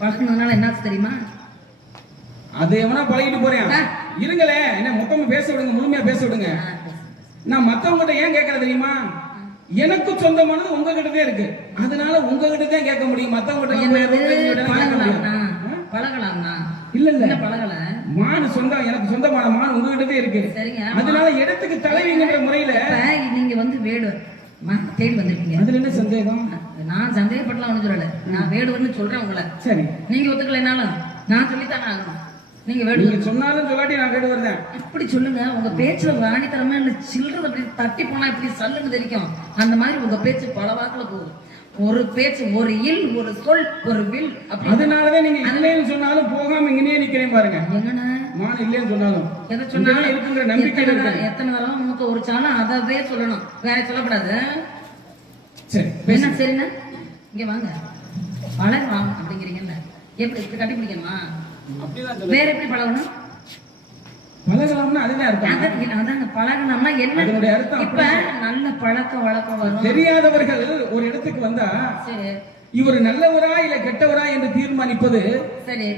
பழகினதுனால என்னாச்சு தெரியுமா? அது எவனா பழகிட்டு போறேன். இருங்களே, என்ன மொத்தமா பேச விடுங்க, முழுமையா பேச விடுங்க. நான் மத்தவங்கிட்ட ஏன் கேட்கறது தெரியுமா? எனக்கு சொந்தமானது உங்ககிட்டதே இருக்கு, அதனால உங்ககிட்ட தான் கேட்க முடியும். மத்தவங்கிட்ட பழகலாம்னா இல்ல இல்ல பழகல. மான் சொந்தம், எனக்கு சொந்தமான மான் உங்ககிட்டதே இருக்கு. அதனால இடத்துக்கு தலைவிங்கிற முறையில நீங்க வந்து வேடுவர் தேடி வந்திருக்கீங்க. அதுல என்ன சந்தேகம்? நான் சந்தேகப்படலாம் ஒண்ணு சொல்லல, நான் வேடுவர்னு சொல்றேன் உங்களை. சரி, நீங்க ஒத்துக்கலைனாலும் நான் சொல்லித்தானே ஆகணும். நீங்க வேடுவர் சொன்னாலும் சொல்லாட்டி நான் வேடுவர் தான். இப்படி சொல்லுங்க. உங்க பேச்சுல ராணித்தரமா இல்ல, சில்லறது அப்படி தட்டி போனா இப்படி சல்லுன்னு தெரிக்கும். அந்த மாதிரி உங்க பேச்சு பல வாக்குல போகுது. ஒரு பேச்சு, ஒரு இல், ஒரு சொல், ஒரு வில். அதனாலதான் நீங்க இல்லைன்னு சொன்னாலும் போகாம இங்கனே நிக்கிறேன் பாருங்க. எங்கண்ணா மான் இல்லைன்னு சொன்னாலும் எதை சொன்னாலும் இருக்குங்கிற நம்பிக்கை எத்தனை தடவை மூக்க ஒரு சாலம் அதவே சொல்லணும், வேற சொல்லக்கூடாது. சரி என்ன சரிண்ணா, இங்க வாங்க பழகலாம் அப்படிங்கிறீங்கல்ல, எப்படி கட்டி பிடிக்கணுமா? வேற எப்படி பழகணும்? பழகலாம்னா அதுதான் அர்த்தம். அதாங்க பழகலாம்னா என்ன அதனுடைய அர்த்தம்? இப்ப நல்ல பழக்க வழக்கம் வரும். தெரியாதவர்கள் ஒரு இடத்துக்கு வந்தா சரி இவர் நல்லவரா இல்ல கெட்டவரா என்று தீர்மானிப்பது சரி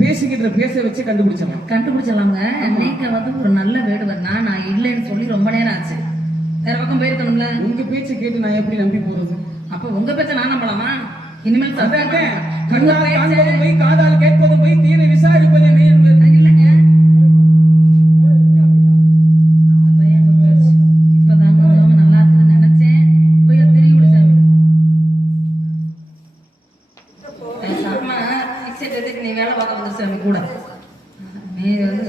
பேசிக்கிட்ட பேச வச்சு கண்டுபிடிச்சலாங்க. நீங்க வந்து ஒரு நல்ல வேடுவர்னா நான் இல்லைன்னு சொல்லி ரொம்ப நேரம் ஆச்சு, வேற பக்கம் போயிருக்கணும்ல. உங்க பேச்சு கேட்டு நான் எப்படி நம்பி போறது? அப்ப உங்க பேச்ச நான் நம்பலாமா? இனிமேல் கண்ணால் காண்பதும் போய், காதால் கேட்பதும் போய், தீர விசாரிப்பதே மெய் இல்லைங்க. இப்பதான் நல்லா இருக்குன்னு நினைச்சேன், போய் திரும்பி விடுச்சாங்க. நீ வேலை பார்க்க வந்துருச்சு கூட, நீ வந்து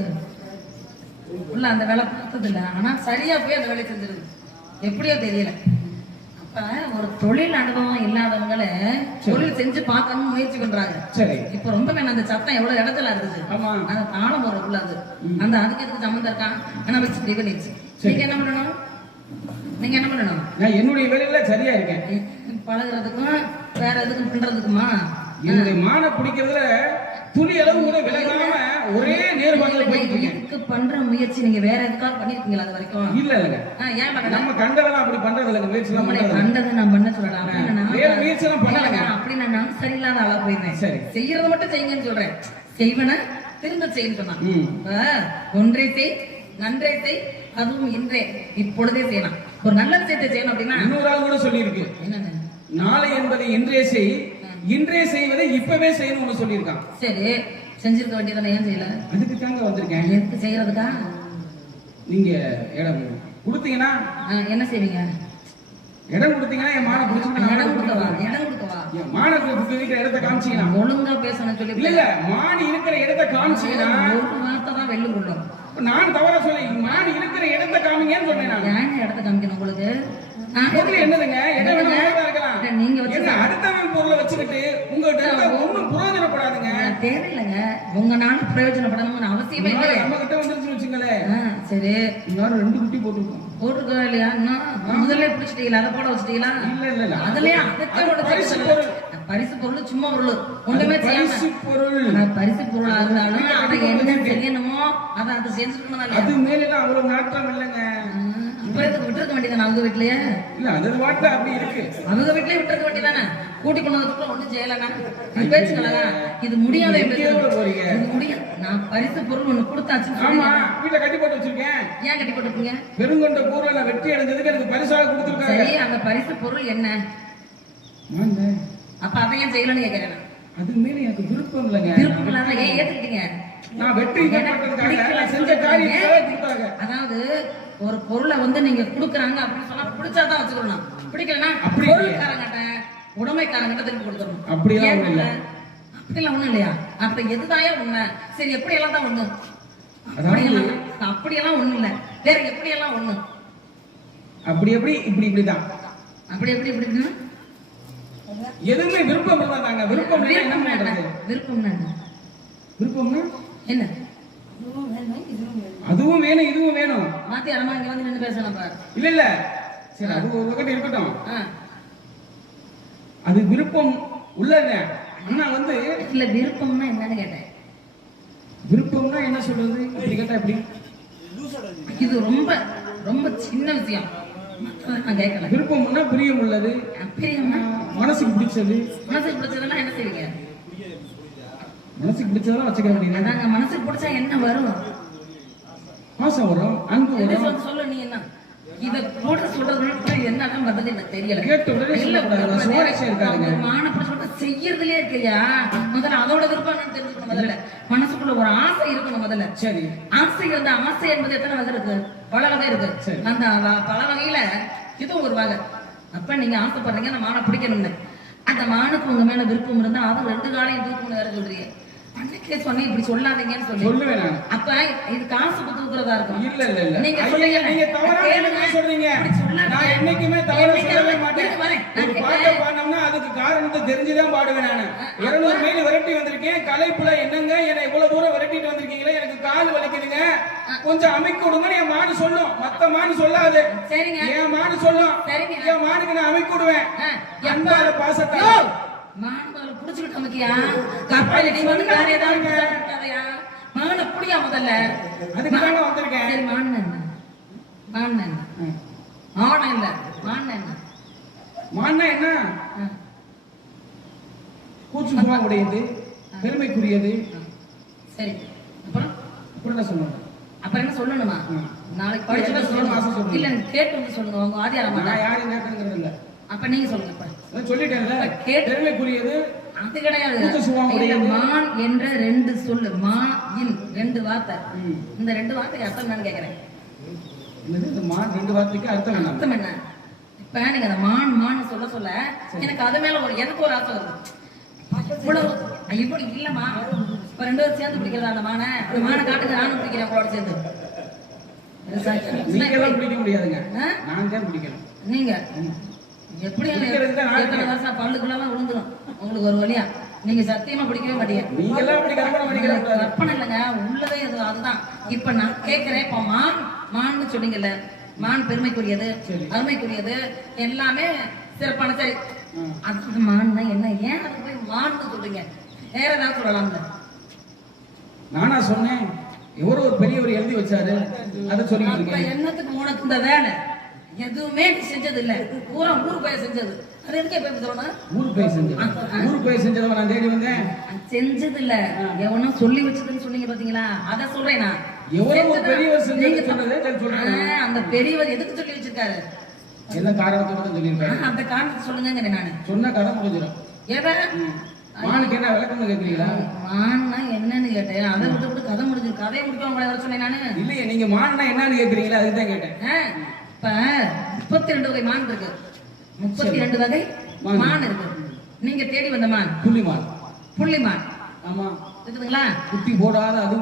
உள்ள அந்த வேலை பார்த்தது இல்லை, ஆனா சரியா போய் அந்த வேலையை செஞ்சிருக்கு, எப்படியோ தெரியல. அப்ப ஒரு தொழில் அனுபவம் இல்லாதவங்கள தொழில் செஞ்சு பார்க்கணும்னு முயற்சி பண்றாங்க. சரி, இப்ப ரொம்ப அந்த சத்தம் எவ்வளவு இடத்துல இருந்தது, அந்த தாளம் ஒரு உள்ளது, அந்த அதுக்கு எதுக்கு சம்மந்தம் இருக்கான் ஆனா வச்சு இப்படி பண்ணிடுச்சு. நீங்க என்ன பண்ணணும்? நீங்க என்ன பண்ணணும்? நான் என்னுடைய வேலையில சரியா இருக்கேன். பழகுறதுக்கும் வேற எதுக்கும் பண்றதுக்குமா? என்னுடைய மான பிடிக்கிறதுல துளி அளவு கூட விலகாம ஒரே நேர்பார்வையில போயிட்டு இதுக்கு பண்ற முயற்சி நீங்க வேற எதுக்காக பண்ணிருக்கீங்களா அது வரைக்கும்? இல்ல இல்லங்க. ஏன் நம்ம கண்டதெல்லாம் அப்படி பண்றது இல்லங்க. முயற்சி எல்லாம் பண்றது கண்டதை நான் பண்ண சொல்லலாம். வேற முயற்சி எல்லாம் பண்ணலங்க. அப்படி நான் சரியில்லாத ஆளா போயிருந்தேன். சரி, செய்யறத மட்டும் செய்யுங்கன்னு சொல்றேன், செய்வன திரும்ப செய்யணும் சொன்னா. ஒன்றை செய், நன்றை செய், அதுவும் இன்றே இப்பொழுதே செய்யலாம். ஒரு நல்ல விஷயத்தை செய்யணும் அப்படின்னா இன்னொரு ஆள் கூட சொல்லி இருக்கு, என்னங்க, நாளை என்பதை இன்றே செய், இன்றே செய்வதை இப்பவே செய்யணும்னு சொல்லியிருக்கான். சரி, செஞ்சிருக்க வேண்டியதானே, ஏன் செய்யல? அதுக்கு தாங்க வந்திருக்கேன். எதுக்கு செய்யறதுக்கா? நீங்க இடம் கொடுத்தீங்கன்னா என்ன செய்வீங்க? இடம் கொடுத்தீங்கன்னா என் மான பிடிச்சிட்டு இடம் கொடுக்கவா? இடம் கொடுக்கவா? என் மானத்துக்கு இருக்கிற இடத்தை காமிச்சீங்கன்னா ஒழுங்கா பேசணும் சொல்லி. இல்ல இல்ல, மான் இருக்கிற இடத்தை காமிச்சீங்கன்னா ஒரு வார்த்தை தான் வெள்ளு கொள்ளும். நான் தவறா சொல்லி மான் இருக்கிற இடத்தை காமிங்கன்னு சொன்னேன். நான் இடத்தை காமிக்கணும் உங்களுக்கு? பொருள் என்னதுங்க? இடம் வேணா இருக்கலாம். நீங்க வச்சு அடுத்தவன் பொருளை வச்சுக்கிட்டு உங்ககிட்ட ஒண்ணும் பிரயோஜனப்படாதுங்க. தேவையில்லைங்க, உங்க நானும் பிரயோஜனப்படணும்னு அவசியமே இல்லை. நம்ம கிட்ட வந்துருச்சு வச்சுங்களேன். சரி, இன்னொரு 2 குட்டி போட்டுருக்கோம். போட்டுருக்கோம் இல்லையா? முதல்ல பிடிச்சிட்டீங்களா? அதை போட வச்சுட்டீங்களா? இல்ல இல்ல, அதுலயே பரிசு பொருள் சும்மா பொருள் ஒண்ணுமே பரிசு பொருள். பரிசு பொருளா இருந்தாலும் அதை என்ன செய்யணுமோ அதை அது செஞ்சுக்கணும். அது மேல அவ்வளவு நாட்டம் இல்லைங்க. விட்டுருக்க வேண்டியதானே அவங்க வீட்லயே? இல்ல, அது வாட்ல அப்படி இருக்கு. அவங்க வீட்லயே விட்டுருக்க வேண்டியதானே? கூட்டி கொண்டதுக்குள்ள ஒண்ணும் செய்யலனா பேச்சுங்களா? இது முடியாத, இது முடியாது. நான் பரிசு பொருள் ஒண்ணு கொடுத்தாச்சு. ஆமா, வீட்டுல கட்டி போட்டு வச்சிருக்கேன். ஏன் கட்டி போட்டுருக்கீங்க? பெருங்கொண்ட ஊர்ல வெற்றி அடைஞ்சதுக்கு எனக்கு பரிசாக கொடுத்துருக்காங்க. சரி, அந்த பரிசு பொருள் என்ன? அப்ப அதை ஏன் செய்யலன்னு கேட்கிறேன். அது மேல எனக்கு விருப்பம் இல்லைங்க. விருப்பம் இல்லாம ஏன் ஏத்துக்கிட்டீங்க? நான் வெற்றி செஞ்ச காரியத்தை கொடுத்தாங்க. அதாவது ஒரு பொருளை வந்து நீங்க கொடுக்குறாங்க அப்படின்னு சொன்னா பிடிச்சாதான் வச்சுக்கணும், பிடிக்கலன்னா பொருள்காரங்கிட்ட உடமைக்காரங்கிட்ட திருப்பி கொடுத்துடணும். அப்படியெல்லாம் ஒண்ணும் இல்லையா? அப்ப எதுதாயா உண்மை? சரி, எப்படி எல்லாம் தான் ஒண்ணு? அப்படியெல்லாம் ஒண்ணும் இல்ல, வேற எப்படி எல்லாம் ஒண்ணு? அப்படி எப்படி இப்படி இப்படிதான். அப்படி எப்படி இப்படி எதுவுமே விருப்பம் இருந்தாங்க. விருப்பம் என்ன பண்றது? விருப்பம்னா விருப்பம்னா என்ன? அதுவும் வேணும் இதுவும் வேணும். மாத்தி அரமா இங்க வந்து நின்னு பேசலாம் பாரு. இல்ல இல்ல, சரி, அது ஒரு வகை இருக்கட்டும். அது விருப்பம் உள்ளது. ஆனா வந்து இல்ல, விருப்பம்னா என்னன்னு கேட்டேன். விருப்பம்னா என்ன சொல்றது? இப்படி கேட்டா எப்படி? இது ரொம்ப ரொம்ப சின்ன விஷயம். நான் கேட்கல. விருப்பம்னா பிரியம் உள்ளது. பிரியம்னா மனசுக்கு பிடிச்சது. மனசுக்கு பிடிச்சதுன்னா என்ன செய்வீங்க? மனசுக்கு பிடிச்சதெல்லாம் வச்சுக்க வேண்டியது. அதாங்க மனசுக்கு பிடிச்சா என்ன வரும்? பாசம் வரும், அன்பு எது வரும். சொல்லு நீ என்ன இத கூட சொல்றது என்னதான் பண்றது எனக்கு தெரியல. கேட்டு உடனே சொல்லக்கூடாது, சுவாரஸ்யம் இருக்காதுங்க. மானப்பட சொல்ற செய்யறதுலயே இருக்கையா, முதல்ல அதோட விருப்பம் என்னன்னு தெரிஞ்சுக்கணும். முதல்ல மனசுக்குள்ள ஒரு ஆசை இருக்கணும். முதல்ல சரி, ஆசை இருந்தா, ஆசை என்பது எத்தனை வகை இருக்கு? பல வகை இருக்கு. சரி. அந்த பல வகையில இதுவும் ஒரு வகை. அப்ப நீங்க ஆசைப்படுறீங்க அந்த மானை பிடிக்கணும்னு, அந்த மானுக்கு உங்க மேல விருப்பம் இருந்தா அது 2 காலையும் தூக்கணும்னு வேற சொல்றீங்க. அன்னைக்கே சொன்னேன் இப்படி சொல்லாதீங்கன்னு சொல்லி. சொல்லுவேன் நான். அப்ப இது காசுக்கு தூக்குறதா இருக்கும். இல்ல இல்ல இல்ல, நீங்க ஐயா, சொல்லுங்க. நீங்க தவறா என்ன சொல்றீங்க? நான் என்னைக்குமே தவறா சொல்லவே மாட்டேன். ஒரு பாட்டை பாடினோம்னா அதுக்கு காரணத்தை தெரிஞ்சுதான் பாடுவேன் நானு. 200 மைல் விரட்டி வந்திருக்கேன், கலைப்புல என்னங்க என்னை இவ்வளவு தூரம் விரட்டிட்டு வந்திருக்கீங்களே, எனக்கு கால் வலிக்குதுங்க, கொஞ்சம் அமைக்க விடுங்க. என் மாடு சொல்லும், மத்த மாடு சொல்லாது. சரிங்க, என் மாடு சொல்லும். சரிங்க, என் மாடுக்கு நான் அமைக்க விடுவேன். அன்பால பாசத்தை மானபால புடிச்சுக்கிட்டு நமக்கியா கப்பல் நீ வந்து வேற ஏதாவது புடிச்சாதயா மானை புடியா முதல்ல. அதுக்கு தான் வந்திருக்கேன். சரி, மான் என்ன? மான் என்ன? மான் இல்ல, மான் என்ன? மான்னா என்ன? கூச்சு சுபாவம் உடையது, பெருமைக்குரியது. சரி, அப்புறம் அப்புறம் என்ன சொல்லணும்? அப்புறம் என்ன சொல்லணுமா? நாளைக்கு படிச்சுட்டு சொல்லணும். ஆசை சொல்லுங்க. இல்ல கேட்டு வந்து சொல்லுங்க. உங்க ஆதியார மாட்டா நான் யாரையும் கேட்கறது இல்ல. அப்ப நீங்க சொல்லுங்க. இப்ப சொல்லிட்டேன்ல, பெருமைக்குரியது அது கிடையாது. மான் என்ற 2 சொல்லு, மா இன் 2 வார்த்தை. இந்த 2 வார்த்தைக்கு அர்த்தம் என்னன்னு கேக்குறேன். இந்த மான் 2 வார்த்தைக்கு அர்த்தம் என்ன? அர்த்தம் என்ன? இப்ப நீங்க அந்த மான் மான் சொல்ல சொல்ல எனக்கு அது மேல எனக்கு ஒரு ஆசை வருது. இவ்வளவு இல்லம்மா, இப்ப 2 பேரும் சேர்ந்து பிடிக்கிறதா அந்த மானை? அந்த மானை காட்டுங்க, நானும் பிடிக்கிறேன் உங்களோட சேர்ந்து. நீங்க எல்லாம் பிடிக்க முடியாதுங்க, நான் தான் பிடிக்கணும். நீங்க எப்படி எத்தனை வருஷம் பல்லுக்குள்ளலாம் விழுந்துடும் உங்களுக்கு ஒரு வழியா. நீங்க சத்தியமா பிடிக்கவே மாட்டீங்க. நீங்க எல்லாம் அப்படி கற்பனை இல்லைங்க, உள்ளதே அதுதான். இப்ப நான் கேட்கிறேன், இப்ப மான் மான்னு சொன்னீங்கல்ல, மான் பெருமைக்குரியது, அருமைக்குரியது, எல்லாமே சிறப்பான. சரி, அது மான் தான் என்ன, ஏன் அதுக்கு போய் மான்னு சொல்றீங்க? வேற ஏதாவது சொல்லலாம்ல? நானா சொன்னேன், எவரோ ஒரு பெரியவர் எழுதி வச்சாரு, அதை சொல்லிட்டு இருக்கேன். என்னத்துக்கு உனக்கு இந்த வேலை? எதுவுமே நீ செஞ்சது இல்ல, பூரா ஊர் போய் செஞ்சது. அது எதுக்கே போய் சொல்லணும்? ஊர் போய் செஞ்சது, ஊர் போய் செஞ்சதை நான் தேடி வந்தேன். செஞ்சது இல்ல, எவனோ சொல்லி வச்சதுன்னு சொன்னீங்க பாத்தீங்களா, அத சொல்றேன் நான். எவரோ ஒரு பெரியவர் செஞ்சது சொன்னது. அந்த பெரியவர் எதுக்கு சொல்லி வச்சிருக்காரு? என்ன காரணத்தோட சொல்லியிருக்காரு? அந்த காரணத்தை சொல்லுங்க. நானு சொன்ன கதை முடிஞ்சிடும். மானுக்கு என்ன விளக்கம் கேட்கிறீங்களா? மான்னா என்னன்னு கேட்டேன், அதை விட்டு கதை முடிஞ்சு. கதையை முடிக்க உங்களை வர சொன்னேன் நானு. இல்லையே, நீங்க மான்னா என்னன்னு கேட்கிறீங்களா, அதுதான் கேட்டேன். இப்ப 32 வகை மான் இருக்கு, 32 வகை மான் இருக்கு. நீங்க தேடி வந்த மான் புள்ளிமான். புள்ளிமான், ஆமா, இருக்குதுங்களா? குட்டி போடாத, அது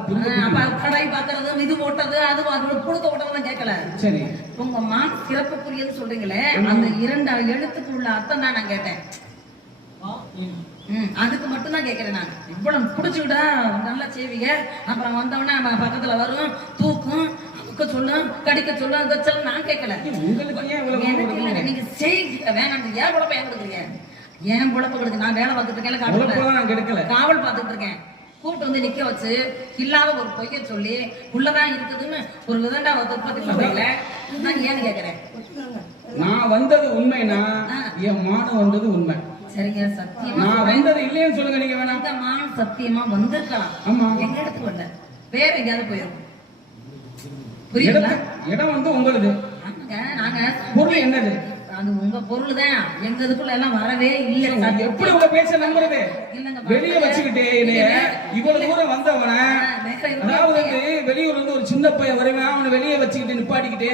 கடை பாக்குறது, இது போட்டது, அது புழுக்க போட்டதெல்லாம் கேட்கல. சரி, உங்க மான் சிறப்புக்குரியது சொல்றீங்களே, அந்த 2 எழுத்துக்கு உள்ள அர்த்தம் தான் நான் கேட்டேன். அதுக்கு மட்டும் தான் கேட்கிறேன் நான். இவ்வளவு புடிச்சுக்கிட்டா நல்லா செய்வீங்க, அப்புறம் வந்தவொடனே பக்கத்துல வரும், தூக்கும், சொல்லும், கடிக்க சொல்லும், அதை சொல்ல நான் கேட்கல. நீங்க செய்ய வேணாம். ஏன் பொழப்ப ஏன் கொடுக்குறீங்க? ஏன் பொழப்ப கொடுக்கு? நான் வேலை பார்த்துட்டு இருக்கேன், காவல் பார்த்துட்டு இருக்கேன். கூப்பிட்டு வந்து நிக்க வச்சு இல்லாத ஒரு பொய்ய சொல்லி உள்ளதான் இருக்குதுன்னு ஒரு விதண்டா உற்பத்தி பண்றீங்கள, நான் ஏன்னு கேட்கிறேன். நான் வந்தது உண்மைனா என் மானம் வந்தது உண்மை. சரிங்க, சத்தியமா நான் வந்தது இல்லைன்னு சொல்லுங்க. நீங்க வேணாம், இந்த மான் சத்தியமா வந்திருக்கலாம். ஆமா, எங்க இடத்துக்கு வரல, வேற எங்கேயாவது போயிருக்கும். புரியுதா? இடம் வந்து உங்களுது, நாங்க பொருள் என்னது? அது உங்க பொருள் தான். எங்க இதுக்குள்ள எல்லாம் வரவே இல்ல. எப்படி உங்க பேச்ச நம்புறது? வெளியே வச்சுக்கிட்டே இவ்வளவு தூரம் வந்தவன, அதாவது வெளியூர்ல இருந்து ஒரு சின்ன பையன் வருவேன், அவனை வெளியே வச்சுக்கிட்டு நிப்பாட்டிக்கிட்டு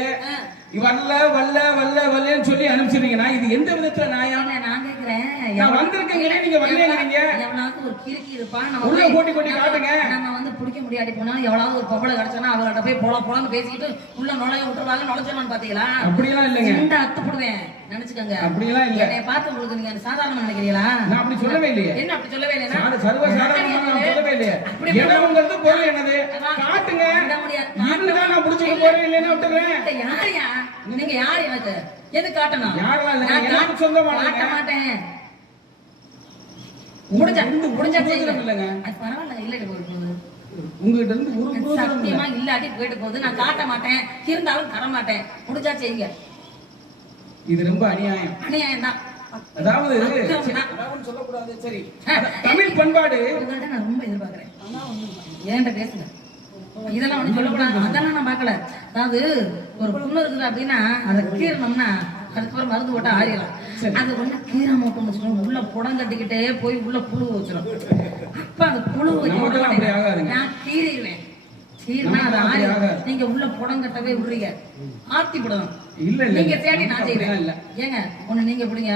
வல்ல வல்ல வல்ல வல்லன்னு சொல்லி அனுப்பிச்சிருக்கீங்கன்னா இது எந்த விதத்துல நியாயம்? நான் கேக்குறேன், நான் வந்திருக்கீங்களே, நீங்க வரலங்கிறீங்க. எவனாவது ஒரு கிறுக்கி இருப்பான், உள்ள கோட்டி கோட்டி காட்டுங்க. நம்ம வந்து பிடிக்க முடியாடி போனா எவ்வளவு ஒரு பொம்பளை கிடைச்சானா அவங்கள்ட்ட போய் போலான்னு பேசிட்டு உள்ள நுழைய விட்டுருவாங்க. நுழைச்சோன்னு பாத்தீங்களா? அப்படியெல்லாம் இல்லைங்க, இந்த அத்துப்படுவேன் நினைச்சுக்கோங்க. அப்படியெல்லாம் இல்ல. என்னை பார்த்து உங்களுக்கு நீங்க சாதாரணமா நினைக்கிறீங்களா? நான் அப்படி சொல்லவே இல்லையே. என்ன அப்படி சொல்லவே இல்லையா? சர்வ சாதாரணமா நான் சொல்லவே இல்லையே. இடம்ங்கிறது பொருள் என்னது காட்டுங்க. இருந்தா நான் புடிச்சுக்க போறேன், இல்லைன்னா விட்டுறேன். யாரையா நீங்க? யாரு எனக்கு எது காட்டணும்? யாரெல்லாம் இல்ல, எனக்கு சொந்தமா காட்ட மாட்டேன். முடிஞ்சா செய்யுங்க. இல்லங்க அது பரவாயில்ல, இல்ல உங்ககிட்ட இருந்து ஒரு சத்தியமா இல்லாட்டி போயிட்டு போகுது. நான் காட்ட மாட்டேன், இருந்தாலும் தர மாட்டேன். முடிஞ்சா செய்யுங்க. இது ரொம்ப அநியாயம். அநியாயம் தான். அதாவது சொல்லக்கூடாது. சரி, தமிழ் பண்பாடு நான் ரொம்ப எதிர்பார்க்கிறேன். ஏன்ட்ட பேசுங்க. இதெல்லாம் ஒண்ணு சொல்லக்கூடாது. அதெல்லாம் நான் பார்க்கல. அதாவது ஒரு புண்ணு இருக்குது அப்படின்னா அதை கீறணும்னா அதுக்கப்புறம் மருந்து போட்டா ஆறிடலாம். அது ஒண்ணு கீராம வச்சுக்கணும், உள்ள புடம் கட்டிக்கிட்டே போய் உள்ள புழு வச்சிடும். அப்ப அந்த புழு வச்சு நான் கீறிடுவேன். கீரினா அது ஆறி நீங்க உள்ள புடம் கட்டவே விடுறீங்க. ஆத்தி புடம் இல்ல நீங்க தேடி நான் செய்வேன். ஏங்க ஒண்ணு நீங்க பிடிங்க,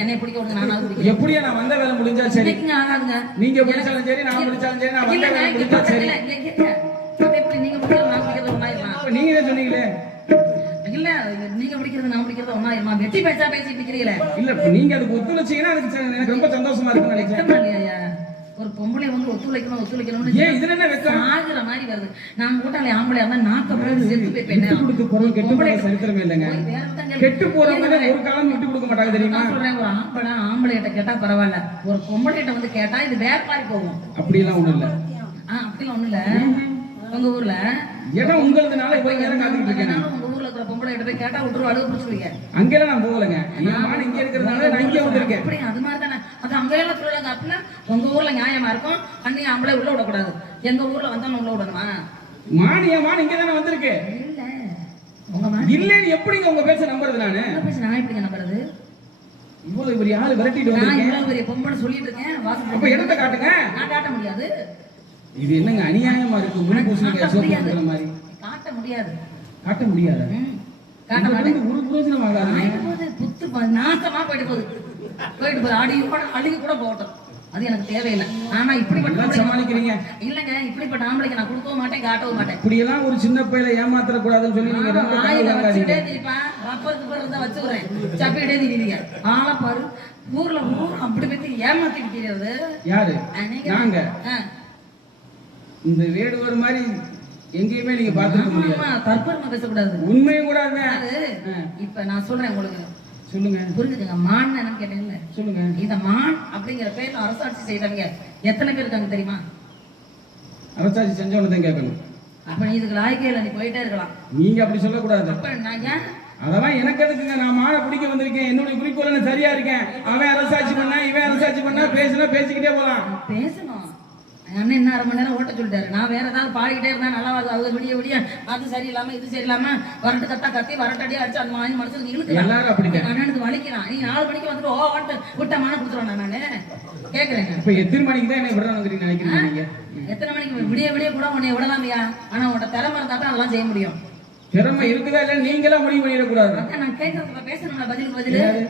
என்ன பிடிக்க விடுங்க, நானாவது பிடிக்க. எப்படியா நான் வந்த வேலை முடிஞ்சா சரி, ஆகாதுங்க. நீங்க பிடிச்சாலும் சரி, நான் பிடிச்சாலும் சரி, நான் வந்த வேலை முடிஞ்சா சரி. எப்படி நீங்க பிடிக்கிறது நான் பிடிக்கிறது ஒண்ணாயிருமா? நீங்க தான் சொன்னீங்களே. இல்ல நீங்க பிடிக்கிறது நான் பிடிக்கிறது ஒண்ணாயிருமா? வெட்டி பேச்சா பேசிட்டு இருக்கிறீங்களே. இல்ல நீங்க அதுக்கு ஒத்துழைச்சீங்கன்னா அதுக்கு எனக்கு ரொம்ப சந்தோஷமா இருக்குன்னு நினைக்கிறேன். ஒரு பொம்பளை வந்து ஒத்துழைக்கணும்னு ஏன் இதுல என்ன வெக்கம் ஆகுற மாதிரி வருது. நான் கூட்டாளி ஆம்பளை இருந்தா நாக்க பிறகு செத்து போய்ப்பேன். கொடுத்து பொருள் கெட்டு போற சரித்திரமே இல்லைங்க. கெட்டு போறவங்க ஒரு காலம் விட்டு கொடுக்க மாட்டாங்க தெரியுமா? சொல்றேன், ஒரு ஆம்பளை கிட்ட கேட்டா பரவாயில்ல, ஒரு பொம்பளை கிட்ட வந்து கேட்டா இது வேற மாதிரி போகும். அப்படி எல்லாம் ஒண்ணும் இல்ல. அப்படிலாம் ஒண்ணும் இல்ல. உங்க ஊர்ல ஏன்னா உங்களுக்குனால இப்ப நேரம் காத்துக்கிட்டு இருக்கேன். உங்க ஊர்ல இருக்கிற பொம்பளை கிட்ட போய் கேட்டா விட்டுரு அழுக பிடிச்சிருவீங்க. அங்கெல்லாம் நான் போகலங்க. நான் இங்க இருக்கிறதுனால நான் இங்கே வந்திருக்கேன். அப்படி அது மாதிரி தானே. அது அங்கெல்லாம் சொல்லுவாங்க. அப்படின்னா உங்க ஊர்ல நியாயமா இருக்கும். அன்னைக்கு ஆம்பளை உள்ள விடக்கூடாது. எங்க ஊர்ல வந்தா உள்ள விடணுமா? மானியா மான் இங்க தானே வந்திருக்கு. இல்ல உங்க மான் இல்லன்னு எப்படிங்க உங்க பேச்ச நம்புறது? நானு பேச நான் எப்படிங்க நம்புறது? இவ்வளவு பெரிய ஆளு விரட்டிட்டு வந்திருக்கேன். நான் இவ்வளவு பெரிய பொம்பளை சொல்லிட்டு இருக்கேன். வாசல் அப்ப இடத்தை காட்டுங்க. நான் காட்ட முடியாது. இது என்னங்க அநியாயமா இருக்கு? முன்கூசிங்க சோப்புற மாதிரி காட்ட முடியாது. காட்ட முடியாது. காட்ட மாட்டேன். ஒரு பிரயோஜனம் ஆகாது. புத்து நாசமா போயிட்டு போகுது. அழுகி கூட போகட்டும். அது எனக்கு தேவையில்லை. ஆனா இப்படிப்பட்ட சமாளிக்கிறீங்க இல்லங்க. இப்படிப்பட்ட ஆம்பளைக்கு நான் கொடுக்கவும் மாட்டேன், காட்டவும் மாட்டேன். இப்படி எல்லாம் ஒரு சின்ன பையில ஏமாத்திர கூடாதுன்னு சொல்லி நீங்க வச்சுட்டே திரிப்பா. ரப்பருக்கு பேர் வச்சுக்கிறேன். சப்பிட்டே திரிவீங்க. ஆளை பாரு. ஊர்ல அப்படி பத்தி ஏமாத்திட்டு தெரியாது. யாரு? நாங்க இந்த வேடுவர் மாதிரி எங்கேயுமே நீங்க பாத்துக்க முடியாது. தற்பெருமை பேசக்கூடாது. உண்மையும் கூடாது. இப்ப நான் சொல்றேன் உங்களுக்கு. சொல்லுங்க. புரிஞ்சுக்கங்க. மான் என்னன்னு கேட்டீங்கல்ல, சொல்லுங்க. இந்த மான் அப்படிங்கிற பேர்ல அரசாட்சி செய்யறவங்க எத்தனை பேர் இருக்காங்க தெரியுமா? அரசாட்சி செஞ்சவனதான் கேட்கணும். அப்ப நீ இதுக்கு லாய்க்கே இல்லை, நீ போயிட்டே இருக்கலாம். நீங்க அப்படி சொல்லக்கூடாது. அப்ப நான் ஏன் அதெல்லாம் எனக்கு எதுக்குங்க? நான் மானை பிடிக்க வந்திருக்கேன். என்னுடைய குறிக்கோள் சரியா இருக்கேன். அவன் அரசாட்சி பண்ணா இவன் அரசாட்சி பண்ணா பேசுனா பேசிக்கிட்டே போலாம். பேசணும். அண்ணன் என்ன 1/2 மணி நேரம் ஓட்ட சொல்லிட்டாரு. நான் வேற ஏதாவது பாடிக்கிட்டே இருந்தா நல்லா அவங்க விடிய அது சரியில்லாம இது சரியில்லாம வரட்டு கத்தா கத்தி வரட்டடியா அடிச்சு அந்த மாதிரி மனசுக்கு இழுக்கு. எல்லாரும் அப்படி அண்ணனுக்கு வலிக்கிறான். நீ 4 மணிக்கு வந்துட்டு ஓட்டு விட்டமான கொடுத்துருவான். நானு கேட்கறேன். இப்ப எத்தனை மணிக்கு தான் என்ன விடணும் நினைக்கிறீங்க? எத்தனை மணிக்கு? விடிய கூட உன்னை விடலாமையா? ஆனா உன்னோட திறமை இருந்தா தான் எல்லாம் செய்ய முடியும். திறமை இருக்குதா இல்ல நீங்களா முடிவு பண்ணிடக்கூடாது. நான் கேட்கறதுல பேசணும்ல. பதில்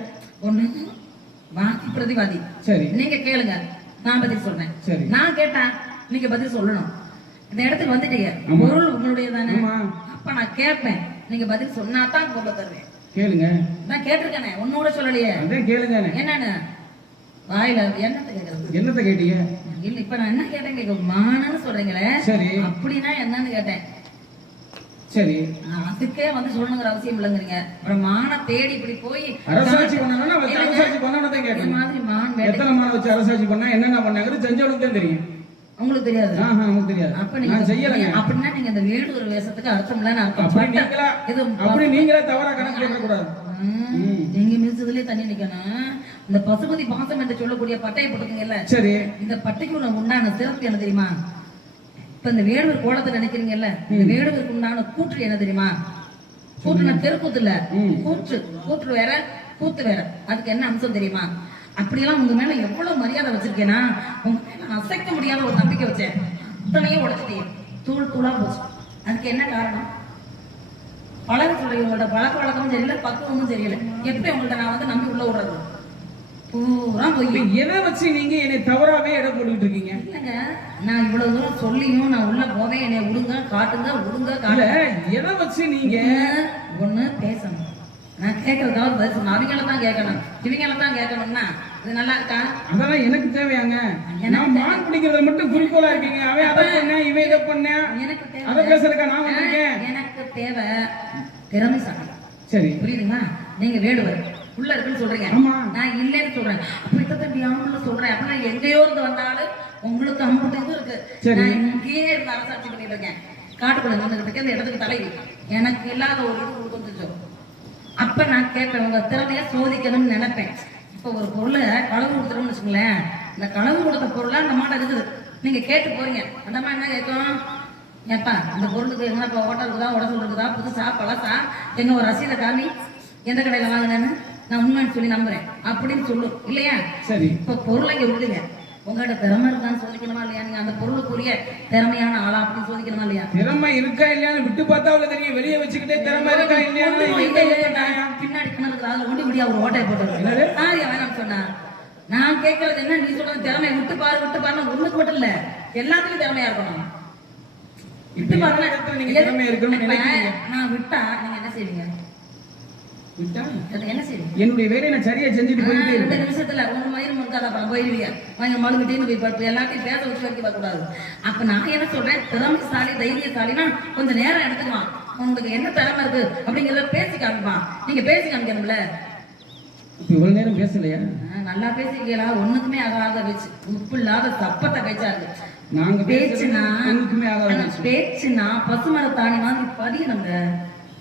ஒண்ணு வாதி பிரதிவாதி. சரி நீங்க கேளுங்க, நான் பதில் சொல்றேன். நான் கேட்டேன், நீங்க பதில் சொல்லணும். இந்த இடத்துக்கு வந்துட்டீங்க, பொருள் உங்களுடைய தானே. அப்ப நான் கேட்பேன், நீங்க பதில் சொன்னாதான் பொருள் தருவேன். கேளுங்க. நான் கேட்டிருக்கேனே, ஒன்னோட சொல்லலையே. அதான் கேளுங்க. என்னன்னு வாயில என்னத்தை கேட்கறது? என்னத்தை கேட்டீங்க? இல்ல இப்ப நான் என்ன கேட்டேன் கேட்க மானன்னு சொல்றீங்களே. சரி அப்படின்னா என்னன்னு கேட்டேன். சரி அதுக்கே வந்து சொல்லணுங்கிற அவசியம் இல்லைங்கிறீங்க. அப்புறம் மான தேடி இப்படி போய் அரசாட்சி பண்ணனும்னா அரசாட்சி பண்ணனதே கேட்கணும். இந்த மாதிரி மான் எத்தனை மான வச்சு அரசாட்சி பண்ணா என்னென்ன பண்ணாங்கறது செஞ்சவனுக்கு தான் தெரியும். உங்களுக்கு தெரியாது. நமக்கு தெரியாது. அப்ப நீங்க செய்யலங்க. அப்படின்னா நீங்க இந்த வேடு ஒரு வேஷத்துக்கு அர்த்தம் இல்லன்னு அர்த்தம். அப்படி நீங்களே தவறா கணக்கு கேட்க கூடாது. நீங்க மிதிச்சதுலயே தண்ணி நிக்கணும். இந்த பசுபதி பாசம் என்று சொல்லக்கூடிய பட்டையை போட்டுக்கீங்கல்ல. சரி இந்த பட்டைக்கு உண்டான சிறப்பு என்ன தெரியுமா? இப்ப இந்த வேடுவர் கோலத்தை நினைக்கிறீங்கல்ல, இந்த வேடுவருக்கு உண்டான கூற்று என்ன தெரியுமா? கூற்றுனா தெருக்கூத்து இல்ல, கூற்று வேற கூத்து வேற. அதுக்கு என்ன அம்சம் தெரியுமா? அப்படியெல்லாம் உங்க மேல எவ்வளவு மரியாதை வச்சிருக்கேன்னா, உங்க மேல அசைக்க முடியாத ஒரு நம்பிக்கை வச்சேன். அத்தனையும் உடைச்சிட்டீங்க, தூள் தூளா போச்சு. அதுக்கு என்ன காரணம்? பழக சொல்றீங்க. உங்களோட பழக்க வழக்கமும் சரியில்லை, பக்குவமும் சரியில்லை. எப்படி உங்கள்ட்ட நான் வந்து நம்பி உள்ள விடுறது? பூரா போய் எதை வச்சு நீங்க என்னை தவறாவே இடம் போட்டுக்கிட்டு இருக்கீங்க? இல்லங்க, நான் இவ்வளவு தூரம் சொல்லியும் நான் உள்ள போவேன். என்னை விடுங்க காட்டுங்க விடுங்க கால. எதை வச்சு நீங்க ஒண்ணு பேசணும். நான் கேட்கறதாவது பேசணும். அவங்கள தான் கேட்கணும், இவங்கள தான் கேட்கணும்னா இது நல்லா இருக்கா? அதெல்லாம் எனக்கு தேவையாங்க. நான் மான் பிடிக்கிறத மட்டும் குறிக்கோளா இருக்கீங்க. அவன் அதை பண்ண இவன் இதை பண்ண எனக்கு தேவை. அதை பேசுறதுக்கா நான் வந்திருக்கேன். எனக்கு தேவை திறமைசாலி. சரி புரியுதுங்களா? நீங்க வேடுவர் உள்ள இருக்குன்னு சொல்றீங்க. நான் இல்லைன்னு சொல்றேன். அப்படி ஆம்பளை சொல்றேன். அப்படின்னா எங்கேயோ இருந்து வந்தாலும் உங்களுக்கு அம்புட்டு இது இருக்கு. நான் இங்கேயே இருந்து அரசாட்சி பண்ணிட்டு இருக்கேன். காட்டுக்குள்ள நின்றுட்டு அந்த இடத்துக்கு தலைவி எனக்கு இல்லாத ஒரு இது கொடுத்துச்சோ. அப்ப நான் கேட்பேன், உங்க திறமைய சோதிக்கணும்னு நினைப்பேன். இப்ப ஒரு பொருளை களவு கொடுத்துரும்னு வச்சுக்கோங்களேன். இந்த களவு கொடுத்த பொருளா அந்த மாட்டை இருக்குது. நீங்க கேட்டு போறீங்க அந்த அம்மா என்ன கேட்கும், ஏப்பா இந்த பொருளுக்கு எங்கன்னா இப்போ ஹோட்டல் இருக்குதா, உடம்பு இருக்குதா, புதுசா பழசா, எங்க ஒரு ரசீதை காமி, எந்த கடையில வாங்கினேன்னு நான் உண்மைன்னு சொல்லி நம்புறேன் அப்படின்னு சொல்லும் இல்லையா? சரி. இப்ப பொருளை இங்க விடுங்க, உங்கள்கிட்ட திறமை இருக்கான்னு சோதிக்கணுமா இல்லையா? நீங்க அந்த பொருளுக்குரிய திறமையான ஆளா அப்படின்னு சோதிக்கணுமா இல்லையா? திறமை இருக்கா இல்லையான்னு விட்டு பார்த்தா அவ்வளவு தெரியும். வெளியே வச்சுக்கிட்டே திறமை இருக்கா இல்லையான்னு பின்னாடி கிணறுக்கு அதுல ஒண்டி விடியா ஒரு ஓட்டையை போட்டு ஆரியா வேணாம் சொன்னா. நான் கேட்கறது என்ன, நீ சொல்றது திறமையை விட்டு பாருன்னு ஒண்ணுக்கு மட்டும் இல்ல, எல்லாத்துக்கும் திறமையா இருக்கணும். விட்டு பாருங்க, நீங்க திறமை இருக்கணும்னு நினைக்கிறீங்க. நான் விட்டா நீங்க என்ன செய்வீங்க? விட்டா என்ன செய்வீங்க? என்னுடைய வேலையை நான் சரியா செஞ்சுட்டு போயிட்டே 2 இருக்கேன். நிமிஷத்துல உங்க மயிரும் இருக்காது, அப்புறம் போயிருவீங்க. வாங்க மழுங்கிட்டேன்னு போய் பார்த்து எல்லாத்தையும் பேச வச்சு வைக்க கூடாது. அப்ப நான் என்ன சொல்றேன், திறமைசாலி தைரியசாலினா கொஞ்சம் நேரம் எடுத்துக்குவான். உங்களுக்கு என்ன திறமை இருக்கு அப்படிங்கிறத பேசி காமிப்பான். நீங்க பேசி காமிக்கணும்ல. இவ்வளவு நேரம் பேசலையா? நல்லா பேசிக்கலாம், ஒண்ணுக்குமே ஆகாத பேச்சு, உப்பு இல்லாத சப்பத்தை பேச்சா இருக்கு. நாங்க பேச்சுனா ஒண்ணுக்குமே ஆகாத பேச்சுனா பசுமரத்தாணி மாதிரி பதியணுங்க.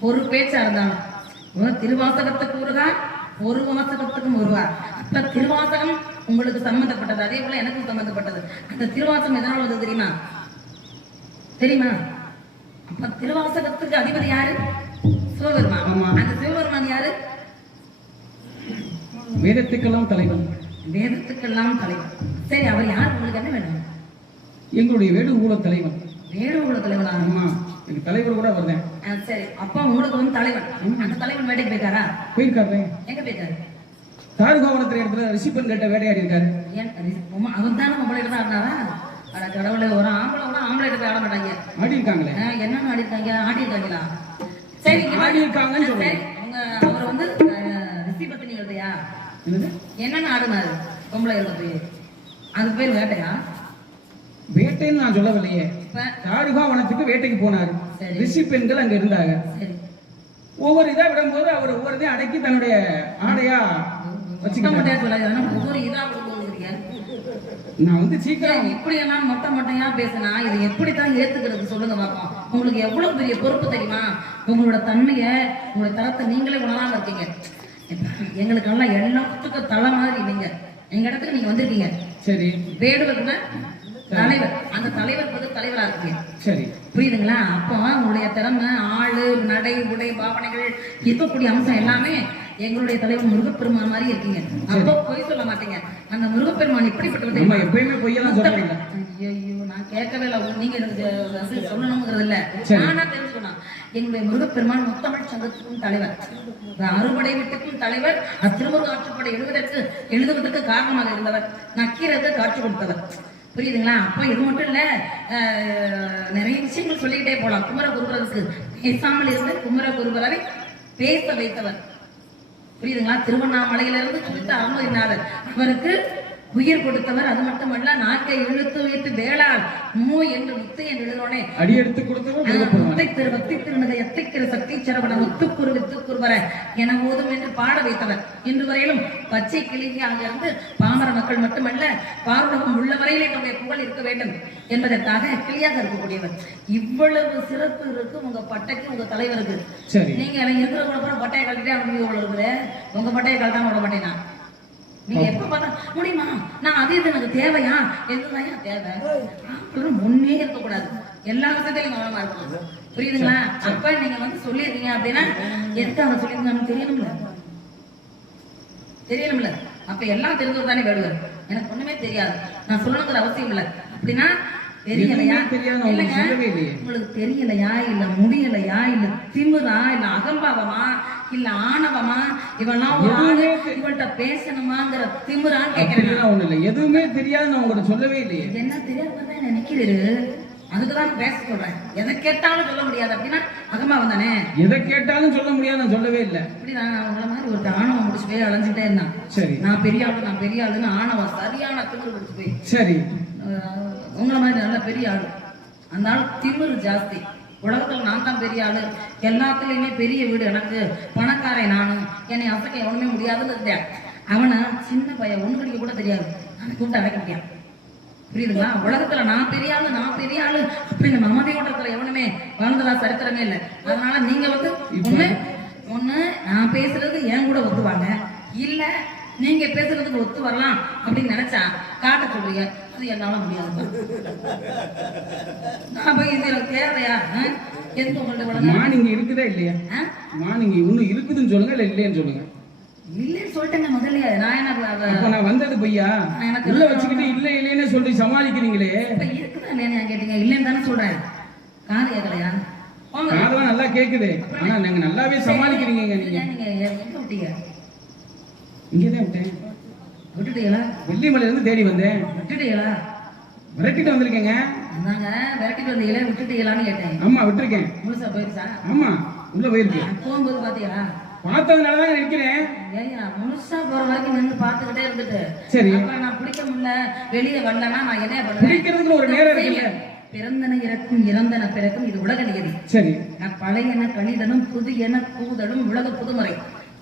ஒரு பேச்சா இருந்தாலும் திருவாசகத்துக்கு ஒருவா, ஒரு வாசகத்துக்கும் ஒருவா. அப்ப திருவாசகம் உங்களுக்கு சம்பந்தப்பட்டது, அதே போல எனக்கும் சம்பந்தப்பட்டது. அந்த திருவாசகம் எதனால வந்து தெரியுமா? தெரியுமா? அப்ப திருவாசகத்துக்கு அதிபதி யாரு? சிவபெருமான். அந்த சிவபெருமான் யாரு? வேதத்துக்கெல்லாம் தலைவன். வேதத்துக்கெல்லாம் தலைவன். சரி, அவர் யார்? உங்களுக்கு என்ன வேணும்? எங்களுடைய வேடுகுல தலைவன். வேடுகுல தலைவனா? ஆமா, எனக்கு தலைவர் கூட வருதேன். சரி, அப்பா உங்களுக்கு வந்து தலைவன். அந்த தலைவன் வேட்டைக்கு போயிருக்காரா? போயிருக்காரு. எங்க போயிருக்காரு? தாருகாவனத்துல இடத்துல ரிஷிபன் கேட்ட வேட்டையாடி இருக்காரு. அவன் தானே உங்களை தான் ஆடினாரா? அட கடவுளே, ஒரு ஆம்பளை போய் ஆட மாட்டாங்க. ஆடி இருக்காங்களே. என்னன்னு ஆடி இருக்காங்க? ஆடி இருக்காங்களா? சரி, ஆடி இருக்காங்கன்னு சொல்றேன். உங்க அவர் வந்து ரிஷி பத்தினி எழுதையா? என்னன்னு ஆடுனாரு பொம்பளை எழுத போய்? அது பேர் வேட்டையா? வேட்டைன்னு நான் சொல்லவில்லையே. தாருகாவனத்துக்கு வேட்டைக்கு போனாரு. ரிஷி பெண்கள் அங்க இருந்தாங்க. ஒவ்வொரு இதா விடும்போது அவர் ஒவ்வொரு இதையும் அடக்கி தன்னுடைய ஆடையா வச்சுக்கிட்டாரு. ஒவ்வொரு இதா விடும்போது நான் வந்து சீக்கிரம் இப்படி எல்லாம் மொட்டையா பேசினா இது எப்படித்தான் ஏத்துக்கிறது சொல்லுங்க பாப்போம். உங்களுக்கு எவ்வளவு பெரிய பொறுப்பு தெரியுமா? உங்களோட தன்மைய, உங்களோட தரத்தை நீங்களே உணராம இருக்கீங்க. எங்களுக்கு எல்லாம் எல்லாத்துக்கும் தலை மாதிரி நீங்க எங்க இடத்துக்கு நீங்க வந்திருக்கீங்க. சரி, வேடுவதுன்னா தலைவர். அந்த தலைவர் தலைவரா இருக்கீங்க. சரி, புரியுதுங்களா? அப்போ உங்களுடைய திறமை, ஆளு, நடை, உடை, பாவனைகள், இருக்கக்கூடிய அம்சம் எல்லாமே எங்களுடைய தலைவர் முருகப்பெருமான் மாதிரி இருக்கீங்க. அப்போ பொய் சொல்ல மாட்டீங்க. அந்த முருகப்பெருமான் இப்படிப்பட்டது. எப்பயுமே பொய்யெல்லாம் சொல்றீங்க. ஐயோ, நான் கேட்கவே இல்லை. நீங்க எனக்கு சொல்லணுங்கிறது இல்ல, நானா தெரிஞ்சுக்கணும். எங்களுடைய முருகப்பெருமான் முத்தமிழ் சங்கத்துக்கும் தலைவர், அறுபடை வீட்டுக்கும் தலைவர், திருமுருக ஆற்றுப்படை எழுதுவதற்கு காரணமாக இருந்தவர், நக்கீரருக்கு காட்சி கொடுத்தவர். புரியுதுங்களா? அப்ப இது மட்டும் இல்ல, நிறைய விஷயங்கள் சொல்லிக்கிட்டே போலாம். குமரகுருபரருக்கு பேசாமல் இருந்து குமரகுருபரரை பேச வைத்தவர். புரியுதுங்களா? திருவண்ணாமலையிலிருந்து குறித்த அருணகிரிநாதர் அவருக்கு உயிர் கொடுத்தவர். அது மட்டுமல்ல, நாக்கை இழுத்து வைத்து வேளாள் மூ என்று முத்து என்று எழுதுறோனே அடி எடுத்து கொடுத்தவர். முத்தை திரு பக்தி திருநகை எத்தைக்கிற சக்தி சரவண முத்துக்குரு வித்துக்குருவர என ஓதும் என்று பாட வைத்தவர். இன்று வரையிலும் பச்சை கிளிகி அங்கிருந்து பாமர மக்கள் மட்டுமல்ல, பார்வகம் உள்ள வரையிலே நம்முடைய புகழ் இருக்க வேண்டும் என்பதற்காக கிளியாக இருக்கக்கூடியவர். இவ்வளவு சிறப்பு இருக்கு உங்க பட்டைக்கு, உங்க தலைவருக்கு. நீங்க இருக்கிற கூட பட்டையை கழட்டிட்டே அவங்க இருக்குது. உங்க பட்டையை கழட்டாம விட மாட்டேனா? நீங்க எப்ப பார்த்தா முடியுமா? நான் அது இது எனக்கு தேவையா? எதுதான் தேவை? முன்னே இருக்கக்கூடாது, எல்லா விஷயத்திலையும் கவனமா இருக்கணும். புரியுதுங்களா? அப்ப நீங்க வந்து சொல்லிருக்கீங்க அப்படின்னா எதுக்காக சொல்லிருக்காங்கன்னு தெரியணும்ல. அப்ப எல்லாம் தெரிஞ்சது தானே வேடுவர். எனக்கு ஒண்ணுமே தெரியாது, நான் சொல்லணுங்கிற அவசியம் இல்லை. அப்படின்னா தெரியலையா? உங்களுக்கு தெரியலையா, இல்ல முடியலையா, இல்ல திமிரா, இல்ல அகம்பாவமா, இல்ல ஆணவமா, இவெல்லாம் இவள்கிட்ட பேசணுமாங்கிற திமிரான்னு கேட்கிறேன். ஒண்ணு இல்ல, எதுவுமே தெரியாது, நான் உங்கள்கிட்ட சொல்லவே இல்லையே. என்ன தெரியாது நினைக்கிறீரு? அதுக்குதான் பேச சொல்றேன். எதை கேட்டாலும் சொல்ல முடியாது அப்படின்னா அகம்பாவம் தானே. எதை கேட்டாலும் சொல்ல முடியாது, நான் சொல்லவே இல்லை. இப்படிதான் உங்களை மாதிரி ஒரு ஆணவம் முடிச்சு போய் அலைஞ்சிட்டே இருந்தான். சரி, நான் பெரிய ஆளுன்னு ஆணவம் சரியான திமிரு முடிச்சு போய். சரி, உங்களை மாதிரி நல்ல பெரிய ஆளு. அந்த ஆளு திமிரு ஜாஸ்தி. உலகத்துல நான் தான் பெரிய ஆளு, எல்லாத்துலயுமே பெரிய வீடு எனக்கு, பணக்காரன் நானும், என்னை அசைக்க எவனுமே முடியாதுன்னு இருந்தேன். அவனை சின்ன பையன் ஒண்ணு கடிக்க கூட தெரியாது, நான் கூப்பிட்டு அடைக்க முடியாது. புரியுதுங்களா? உலகத்துல நான் பெரிய ஆளு அப்படின்னு மமதையோட்டத்துல எவனுமே வாழ்ந்ததா சரித்திரமே இல்லை. அதனால நீங்க வந்து ஒண்ணு நான் பேசுறது என் கூட ஒத்துவாங்க, இல்ல நீங்க பேசுறதுக்கு ஒத்து வரலாம் அப்படின்னு நினைச்சா காட்ட சொல்றீங்க. அது என்னால முடியாது. நான் போய் இது எனக்கு தேவையா? எதுக்கு உங்கள்ட்ட வளர்ந்து மான் இங்க இருக்குதா இல்லையா? மான் இங்க இன்னும் இருக்குதுன்னு சொல்லுங்க இல்ல இல்லைன்னு சொல்லுங்க. இல்லைன்னு சொல்லிட்டேங்க முதல்ல. நான் என்ன அப்ப நான் வந்தது பொய்யா? உள்ள வச்சுக்கிட்டு இல்ல இல்லைன்னு சொல்லி சமாளிக்கிறீங்களே. இப்ப இருக்குதா இல்லையா கேட்டீங்க? இல்லைன்னு தானே சொல்றேன். காது கேட்கலையா? காதெல்லாம் நல்லா கேக்குது. ஆனா நீங்க நல்லாவே சமாளிக்கிறீங்க. நீங்க நீங்க எங்க விட்டீங்க? இங்கதான் விட்டேன். விட்டுட்டீங்களா? வெள்ளிமலையில இருந்து தேடி வந்தேன். விட்டுட்டீங்களா? விரட்டிட்டு வந்திருக்கேங்க. அந்தாங்க விரட்டிட்டு வந்தீங்களே, விட்டுட்டீங்களான்னு கேட்டேன். ஆமா விட்டுருக்கேன். முழுசா போயிருச்சா? ஆமா உள்ள போயிருக்கு. போகும்போது பாத்தீங்களா? பார்த்ததுனாலதான் நிற்கிறேன். ஏய்யா முழுசா போற வரைக்கும் நின்று பாத்துக்கிட்டே இருந்துட்டு சரி அப்புறம் நான் பிடிக்க முடியல வெளியே வரலன்னா நான் என்ன பண்ணுவேன்? பிடிக்கிறதுக்கு ஒரு நேரம் இருக்குல்ல. பிறந்தன இறக்கும் இறந்தன பிறக்கும் இது உலக நியதி. சரி நான் பழையன கணிதனும் புதியன கூதலும் உலக புதுமுறை.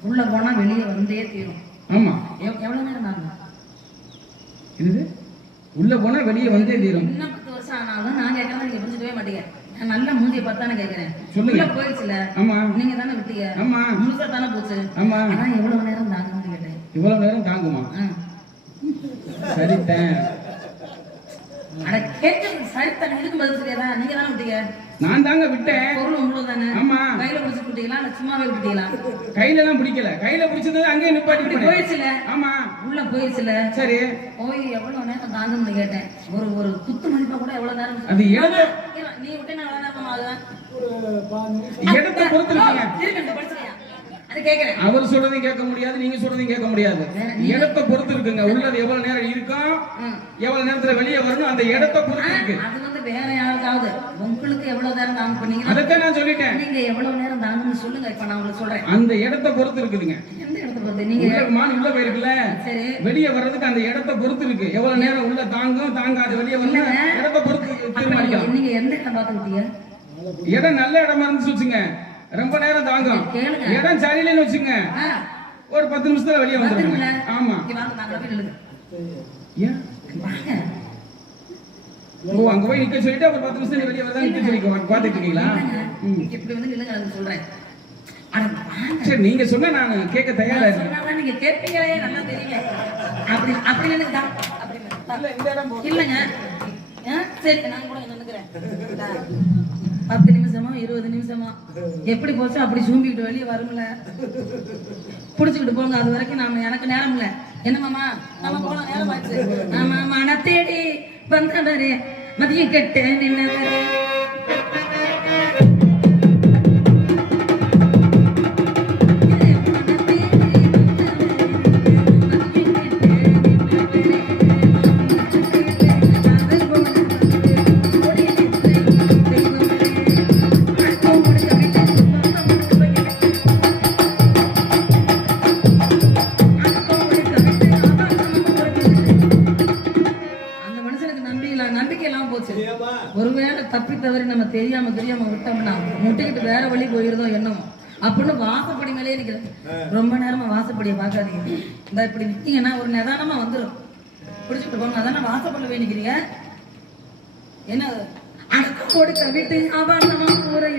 உள்ள போனா வெளியே வந்தே தீரும். ஆமா எவ்வளவு நேரம் நான் இது உள்ள போனா வெளியே வந்தே தீரும். இன்னும் 10 வருஷம் ஆனாலும் நான் கேட்கறத நீங்க புரிஞ்சுக்கவே மாட்டீங்க. நான் நல்ல மூஞ்சியை பார்த்தானே கேட்கிறேன். சொல்லுங்க. போயிடுச்சுல. ஆமா நீங்க தானே விட்டீங்க. ஆமா முழுசா தானே போச்சு. ஆமா அதான் எவ்வளவு நேரம் தாங்கும்னு கேட்டேன். இவ்வளவு நேரம் தாங்குமா? சரிதான். அட கேட்கறது சரிதான். இதுக்கு பதில் தெரியாதா? நீங்க தானே விட்டீங்க. நான் தாங்க விட்டேன். பொருள் உங்களுக்கு தானே. ஆமா கையில பிடிச்சு விட்டீங்களா இல்ல சும்மாவே விட்டீங்களா? கையில தான் பிடிக்கல. கையில பிடிச்சது அங்கேயே நிப்பாட்டி போயிடுச்சுல. ஆமா உள்ள போயிடுச்சுல. சரி போய் எவ்வளவு நேரம் தாங்கும்னு கேட்டேன். ஒரு குத்து மதிப்பா கூட எவ்வளவு நேரம்? அது இடத்த நீ விட்டு நான் எவ்வளவு நேரம் ஆகுது? இடத்தை பொறுத்து இருக்குங்க. திரும்ப படிச்சியா? அது கேக்குறேன். அவர் சொல்றதையும் கேட்க முடியாது, நீங்க சொல்றதையும் கேட்க முடியாது. இடத்தை பொறுத்து இருக்குங்க. உள்ளது எவ்வளவு நேரம் இருக்கும், எவ்வளவு நேரத்துல வெளியே வரணும், அந்த இடத்தை பொறுத்து இருக்கு. அது வந்து வேற யாருக்காவது உங்களுக்கு எவ்வளவு நேரம் தாங்க பண்ணீங்க? அதைத்தான் நான் சொல்லிட்டேன். நீங்க எவ்வளவு நேரம் தாங்கன்னு சொல்லுங்க. இப்ப நான் உங்களுக்கு சொல்றேன். அந்த இடத்தை பொறுத்து இருக்குதுங்க. எந்த இடத்தை பொறுத்து? நீங்க உள்ள போயிருக்குல்ல, சரி வெளியே வர்றதுக்கு அந்த இடத்தை பொறுத்து இருக்கு. எவ்வளவு நேரம் உள்ள தாங்கும் தாங்காது வெளியே வரணும், இடத்தை பொறுத்து தீர்மானிக்கலாம். நீங்க எந்த இடம் பார்த்து விட்டீங்க? இடம் நல்ல இடமா இருந்துச்சு வச்சுங்க, ரொம்ப நேரம் தாங்கும். இடம் சரியில்லைன்னு வச்சுங்க, ஒரு 10 நிமிஷத்துல வெளியே வந்துருங்க. ஆமா ஏன் ஓ அங்க போய் நிக்க சொல்லிட்டு அப்புறம் 10 நிமிஷம் வெளியே வரதான் நிக்க சொல்லி பாத்துட்டு இருக்கீங்களா? இப்படி வந்து நில்லுங்க நான் சொல்றேன். சரி நீங்க சொன்னா நான் கேட்க தயாரா இருக்கேன். நீங்க கேட்பீங்களே நல்லா தெரியுங்க. அப்படி அப்படி நின்னுங்க. அப்படி இந்த இடம் இல்லங்க. சரி நான் கூட நின்னுக்கிறேன். 10 நிமிஷமா 20 நிமிஷமா எப்படி போச்சோ அப்படி சூம்பிக்கிட்டு வெளியே வரும்ல. புடிச்சுக்கிட்டு போங்க. அது வரைக்கும் நாம எனக்கு நேரம் இல்ல. என்ன மாமா நம்ம போலாம், நேரம் ஆச்சு. ஆமா மன தேடி வந்தவரே மதியம் கெட்டு நின்னவரே. ஒருவேளை தப்பி தவறி நம்ம தெரியாம விட்டோம்னா முட்டிக்கிட்டு வேற வழி போயிருதோ என்னமோ அப்படின்னு வாசப்படி மேலே நிக்கிறேன். ரொம்ப நேரமா வாசப்படியை பார்க்காதீங்க. இந்த இப்படி நிக்கீங்கன்னா ஒரு நிதானமா வந்துடும். பிடிச்சிட்டு போங்க. அதான வாசப்பட போய் நிக்கிறீங்க. என்ன அடக்கம் கொடுக்க விட்டு அவன் நம்ம ஊரை